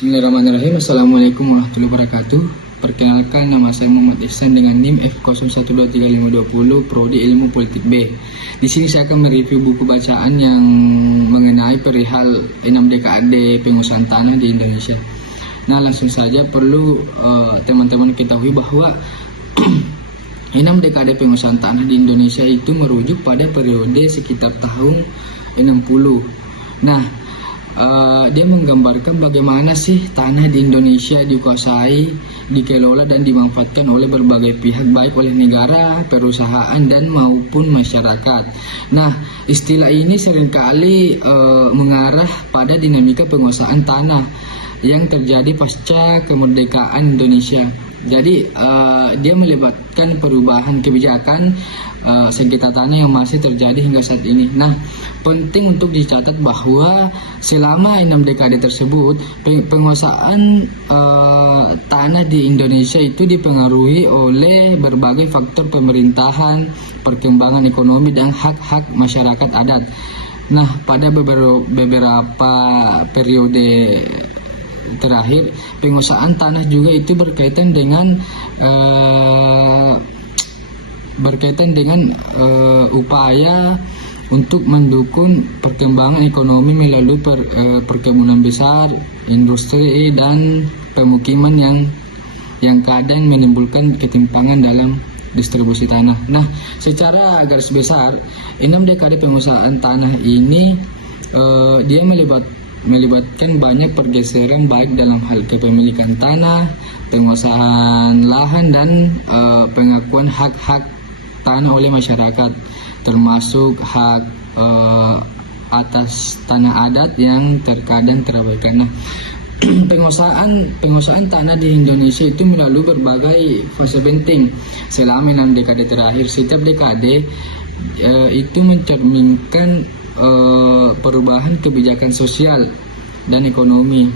Bismillahirrahmanirrahim. Assalamualaikum warahmatullahi wabarakatuh. Perkenalkan, nama saya Muhammad Ihsan dengan NIM F01235020 Prodi Ilmu Politik B. Di sini saya akan mereview buku bacaan yang mengenai perihal 6 dekade pengusahaan tanah di Indonesia. Nah, langsung saja perlu teman-teman ketahui bahwa 6 dekade pengusahaan tanah di Indonesia itu merujuk pada periode sekitar tahun 60. Nah, dia menggambarkan bagaimana sih tanah di Indonesia dikuasai, dikelola dan dimanfaatkan oleh berbagai pihak, baik oleh negara, perusahaan dan maupun masyarakat. Nah, istilah ini seringkali mengarah pada dinamika penguasaan tanah yang terjadi pasca kemerdekaan Indonesia. Jadi dia melibatkan perubahan kebijakan sengketa tanah yang masih terjadi hingga saat ini. Nah, penting untuk dicatat bahwa selama 6 dekade tersebut penguasaan tanah di Indonesia itu dipengaruhi oleh berbagai faktor pemerintahan, perkembangan ekonomi dan hak-hak masyarakat adat. Nah, pada beberapa periode terakhir penguasaan tanah juga itu berkaitan dengan upaya untuk mendukung perkembangan ekonomi melalui perkebunan besar, industri dan pemukiman yang kadang menimbulkan ketimpangan dalam distribusi tanah. Nah, secara garis besar 6 dekade penguasaan tanah ini dia melibatkan banyak pergeseran baik dalam hal kepemilikan tanah, penguasaan lahan dan pengakuan hak-hak tanah oleh masyarakat, termasuk hak atas tanah adat yang terkadang terabaikan. Nah, penguasaan tanah di Indonesia itu melalui berbagai fase penting selama 6 dekade terakhir. Setiap dekade itu mencerminkan perubahan kebijakan sosial dan ekonomi.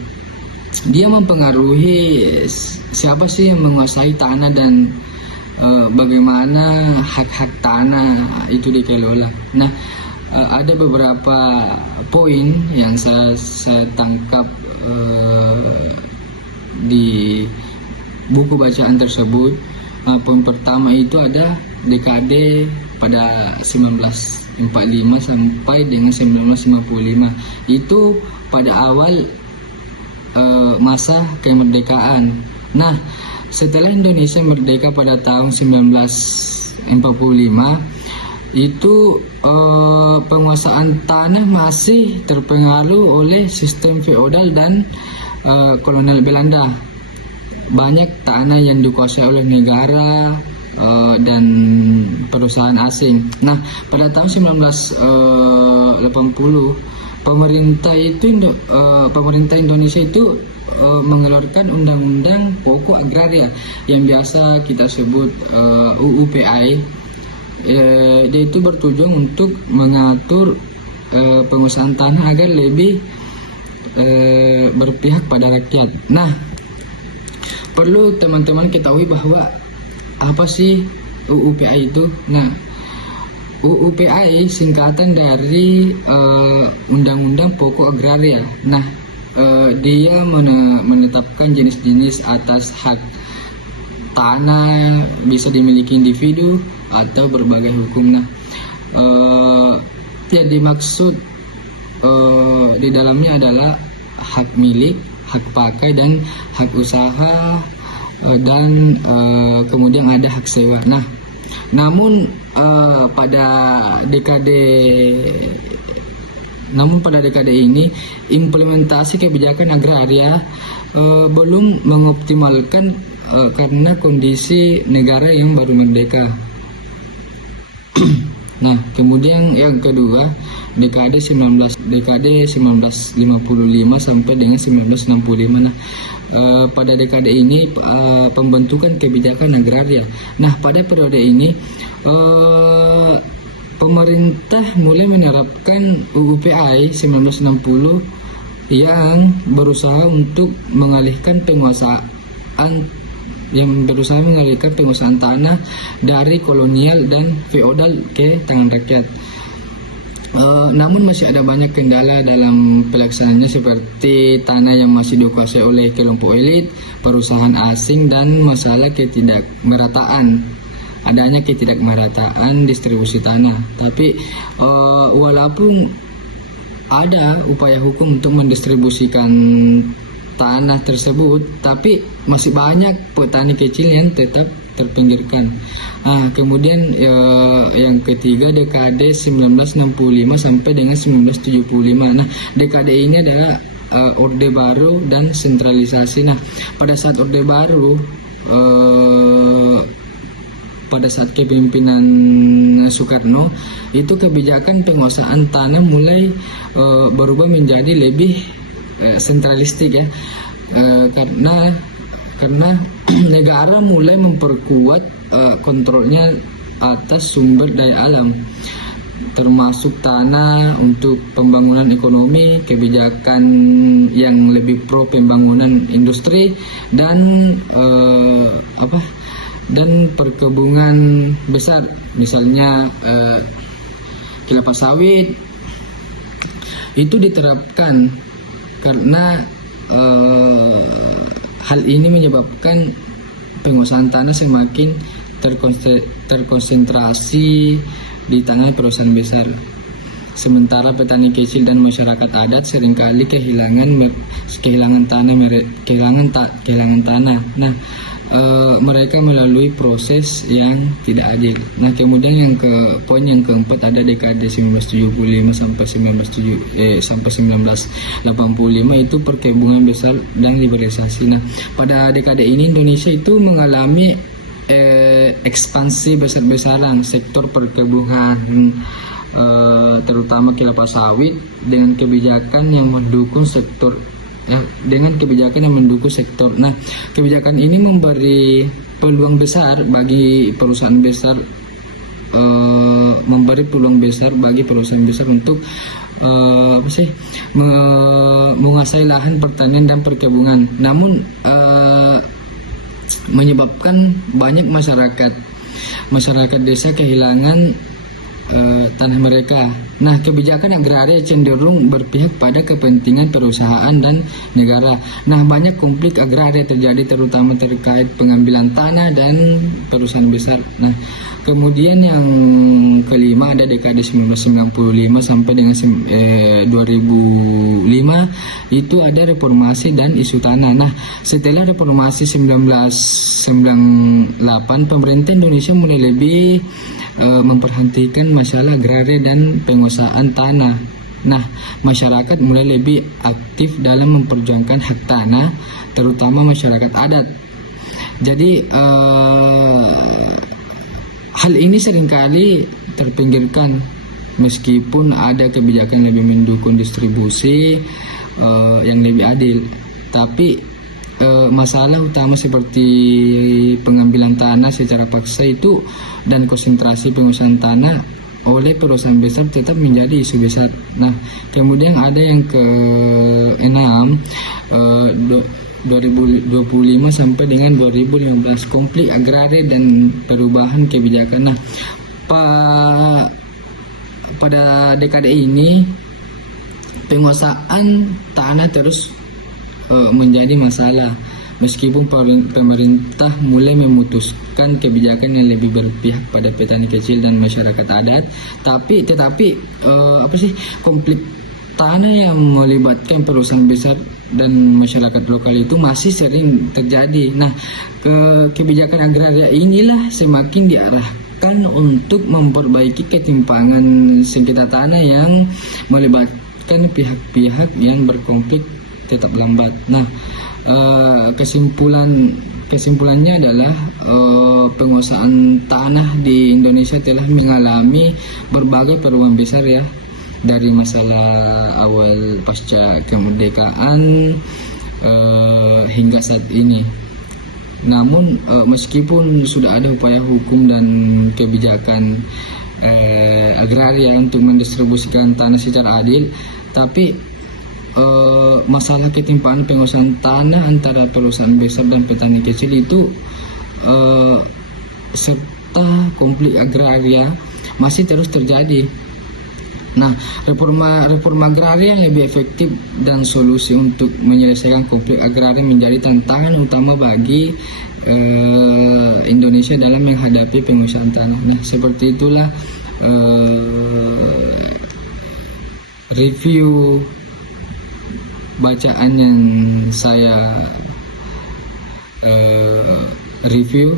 Dia mempengaruhi siapa sih yang menguasai tanah dan bagaimana hak-hak tanah itu dikelola. Nah, ada beberapa poin yang saya tangkap di buku bacaan tersebut. Poin pertama itu ada dekade pada 1945 sampai dengan 1955. Itu pada awal masa kemerdekaan. Nah, setelah Indonesia merdeka pada tahun 1945, itu penguasaan tanah masih terpengaruh oleh sistem feodal dan kolonial Belanda. Banyak tanah yang dikuasai oleh negara dan perusahaan asing. Nah, pada tahun 1980 pemerintah Indonesia itu mengeluarkan Undang-Undang Pokok Agraria yang biasa kita sebut UU PAI. Dia itu bertujuan untuk mengatur penguasaan tanah agar lebih berpihak pada rakyat. Nah, perlu teman-teman ketahui bahwa apa sih UU PAI itu? Nah, UU PAI singkatan dari Undang-Undang Pokok Agraria. Nah, dia menetapkan jenis-jenis atas hak tanah bisa dimiliki individu atau berbagai hukum. Nah, yang dimaksud di dalamnya adalah hak milik, hak pakai dan hak usaha, dan kemudian ada hak sewa. Nah, namun pada dekade ini implementasi kebijakan agraria belum mengoptimalkan karena kondisi negara yang baru merdeka. Nah, kemudian yang kedua, dekade 1955 sampai dengan 1965. Nah, pada dekade ini pembentukan kebijakan agraria. Nah, pada periode ini pemerintah mulai menerapkan UU PAI 1960 yang berusaha untuk mengalihkan penguasaan tanah dari kolonial dan feodal ke tangan rakyat. Namun masih ada banyak kendala dalam pelaksanaannya seperti tanah yang masih dikuasai oleh kelompok elit, perusahaan asing, dan masalah adanya ketidakmerataan distribusi tanah. Tapi walaupun ada upaya hukum untuk mendistribusikan tanah tersebut, tapi masih banyak petani kecil yang tetap terpinggirkan. Kemudian yang ketiga, dekade 1965 sampai dengan 1975. Nah, dekade ini adalah Orde Baru dan sentralisasi. Nah, pada saat Orde Baru, pada saat kepemimpinan Soekarno, itu kebijakan penguasaan tanah mulai berubah menjadi lebih sentralistik ya, karena negara mulai memperkuat kontrolnya atas sumber daya alam, termasuk tanah untuk pembangunan ekonomi, kebijakan yang lebih pro pembangunan industri dan perkebunan besar, misalnya kelapa sawit itu diterapkan karena hal ini menyebabkan penguasaan tanah semakin terkonsentrasi di tangan perusahaan besar. Sementara petani kecil dan masyarakat adat seringkali kehilangan tanah. Nah, mereka melalui proses yang tidak adil. Nah, kemudian poin yang keempat ada dekade 1975 sampai 1985 itu perkebunan besar dan liberalisasi. Nah, pada dekade ini Indonesia itu mengalami ekspansi besar-besaran sektor perkebunan, terutama kelapa sawit dengan kebijakan yang mendukung sektor. Nah, kebijakan ini memberi peluang besar bagi perusahaan besar, untuk menguasai lahan pertanian dan perkebunan. Namun menyebabkan banyak masyarakat desa kehilangan tanah mereka. Nah, kebijakan agraria cenderung berpihak pada kepentingan perusahaan dan negara. Nah, banyak konflik agraria terjadi terutama terkait pengambilan tanah dan perusahaan besar. Nah, kemudian yang kelima ada dekade 1995 sampai dengan 2005 itu ada reformasi dan isu tanah. Nah, setelah reformasi 1998 pemerintah Indonesia mulai lebih memperhatikan masalah agraria dan penguasaan tanah. Nah, masyarakat mulai lebih aktif dalam memperjuangkan hak tanah, terutama masyarakat adat. Jadi hal ini seringkali terpinggirkan meskipun ada kebijakan lebih mendukung distribusi yang lebih adil. Tapi masalah utama seperti pengambilan tanah secara paksa itu dan konsentrasi penguasaan tanah oleh perusahaan besar tetap menjadi isu besar. Nah, kemudian ada yang ke-6, 2025 sampai dengan 2015, konflik agraria dan perubahan kebijakan. Nah, pada dekade ini penguasaan tanah terus menjadi masalah meskipun pemerintah mulai memutuskan kebijakan yang lebih berpihak pada petani kecil dan masyarakat adat, tetapi konflik tanah yang melibatkan perusahaan besar dan masyarakat lokal itu masih sering terjadi. Nah, kebijakan agraria inilah semakin diarahkan untuk memperbaiki ketimpangan sengketa tanah yang melibatkan pihak-pihak yang berkonflik tetap lambat. Nah, kesimpulannya adalah penguasaan tanah di Indonesia telah mengalami berbagai perubahan besar ya, dari masalah awal pasca kemerdekaan hingga saat ini. Namun meskipun sudah ada upaya hukum dan kebijakan agraria untuk mendistribusikan tanah secara adil, tapi masalah ketimpangan penguasaan tanah antara perusahaan besar dan petani kecil itu serta konflik agraria masih terus terjadi. Nah, reforma agraria yang lebih efektif dan solusi untuk menyelesaikan konflik agraria menjadi tantangan utama bagi Indonesia dalam menghadapi pengusahaan tanah. Nah, seperti itulah review bacaan yang saya review.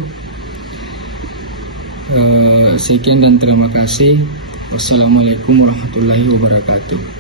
Sekian dan terima kasih. Wassalamualaikum warahmatullahi wabarakatuh.